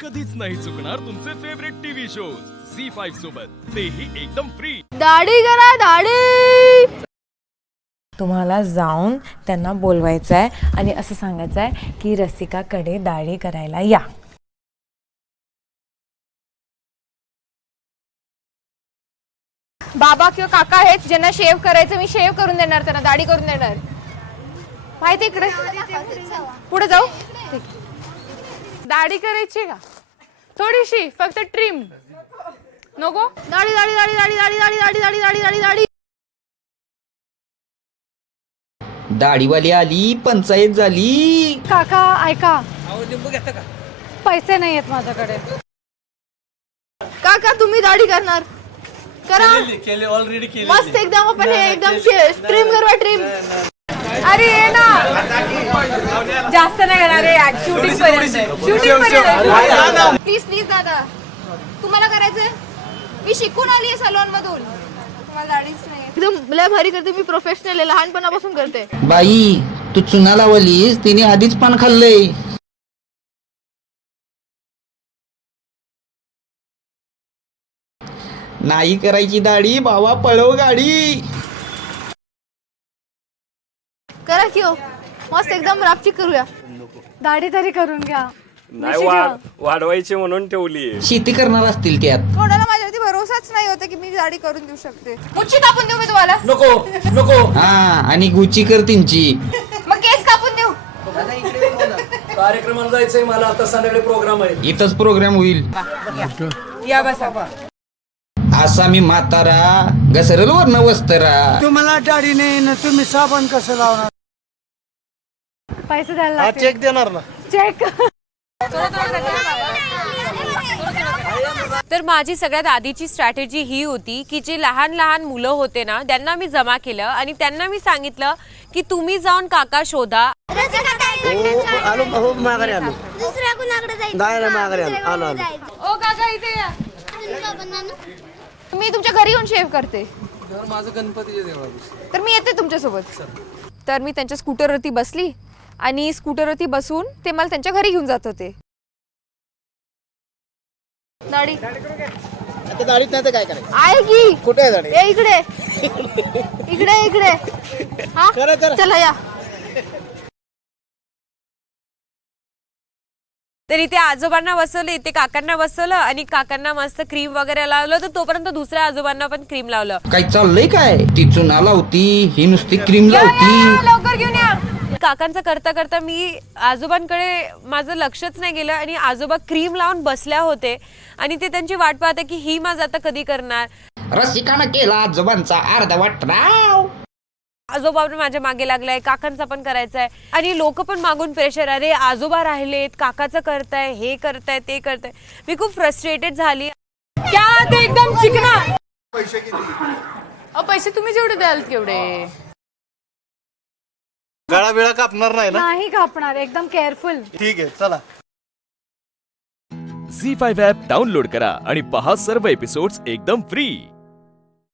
कधीच नाही चुकणार तुमचे फेवरेट टीव्ही शोज झी5 सोबत, तेही एकदम फ्री। दाढी करा दाढी। तुम्हाला जाऊन त्यांना बोलवायचं आहे आणि असं सांगायचं आहे की रसिकाकडे दाढी करायला या। बाबा किंवा काका आहेत ज्यांना शेव करायचं, मी शेव करून देणार, त्यांना दाढी करून देणार। माहिती इकडे पुढे जाऊ। दाढी करायची का थोडीशी, फक्त ट्रिम नको। दाढी दाढी दाढी दाढी दाढी दाढी दाढी दाढी दाढी दाढी दाढी। दाढीवाली आली, पंचायत झाली। काका ऐका, पैसे नाही आहेत माझ्याकडे। काका तुम्ही दाढी करणार करा, ऑलरेडी केली मस्त एकदम। आपण हे एकदम ट्रिम करवा, ट्रिम। अरे ये ना, जास्त नाही करणार रे, शूटिंग पर्यंत। प्लीज प्लीज दादा, तुम्हाला करायचंय? मी शिकून आली आहे सलून मधून, तुम्हाला दाढीच नाही। एकदम लय भारी करते मी, प्रोफेशनल आहे, लहानपणापासून करते। बाई तू चुना लावलीस, तिने आधीच पान खाल्लंय। नाही करायची दाढी, बाबा पळव गाडी। करा की हो, मस्त एकदम रापचिक करूया। दाढी तरी करून घ्या। नाही वाढवायची म्हणून ठेवली। शेती करणार असतील त्यात। कोणाला माझ्यावरती भरोसाच नाही होता की मी दाढी करून देऊ शकते। मुच्छी कापून देऊ मी तुम्हाला? नको नको। हा आणि गुची कर त्यांची। मग केस कापून देऊ? कार्यक्रमाला जायचंय मला, आता संध्याकाळी प्रोग्राम आहे। इथंच प्रोग्राम होईल। या बसा। आसामी म्हातारा घसरल वर्ण वस्तरा। तुम्हाला दाढी नाही ना, तुम्ही साबण कसं लावणार? पैसे द्यायला लागतील। चेक देणार ना? चेक। तर माझी सगळ्यात आधीची स्ट्रॅटेजी ही होती की जे लहान लहान मुलं होते ना, त्यांना मी जमा केलं आणि त्यांना मी सांगितलं की तुम्ही जाऊन काका शोधा। आलो माघारी आलो, दुसऱ्या कुणाकडे जायचं? नाही माघारी आलो आलो। ओ काका इथे या, मी तुमच्या घरी येऊन शेव करते। माझं गणपतीच्या देवळात। तर मी येते तुमच्या सोबत। तर मी त्यांच्या स्कूटरवरती बसली आणि स्कूटरवरती बसून ते मला त्यांच्या घरी घेऊन जात होते। दाढी आता दाढीत नाही तर काय करायचं? आहे की कुठे आहे दाढी? ए इकडे इकडे इकडे। हा करा, करा। चला या। तर इथे आजोबांना बसवलं, इथे काकांना बसवलं आणि काकांना मस्त क्रीम वगैरे लावलं, तर तोपर्यंत दुसऱ्या आजोबांना पण क्रीम लावलं। काय चाललंय काय? ती चुना लावती, ही नुसती क्रीम लावती। लवकर घेऊन या। काकांचं करता करता मी आजोबांकडे माझं लक्षच नाही गेलं आणि आजोबा क्रीम लावून बसल्या होते आणि ते त्यांची वाट पाहते की ही माझं आता कधी करणार। रसिकानं केला आजोबांचा अर्धवट राव। आजोबा पण माझ्या मागे लागलाय, काकांचा पण करायचा आहे आणि लोक पण मागून प्रेशर, अरे आजोबा राहिलेत, काकाचं करताय, हे करताय, ते करताय। मी खूप फ्रस्ट्रेटेड झाली। क्या ते एकदम चिकना। पैसे तुम्ही जेवढे द्याल तेवढे। गळा बिळा कापणार नाही ना? नाही कापणार, एकदम केअरफुल। ठीक आहे चला। झी5 ॲप डाउनलोड करा आणि पहा सर्व एपिसोड्स एकदम फ्री।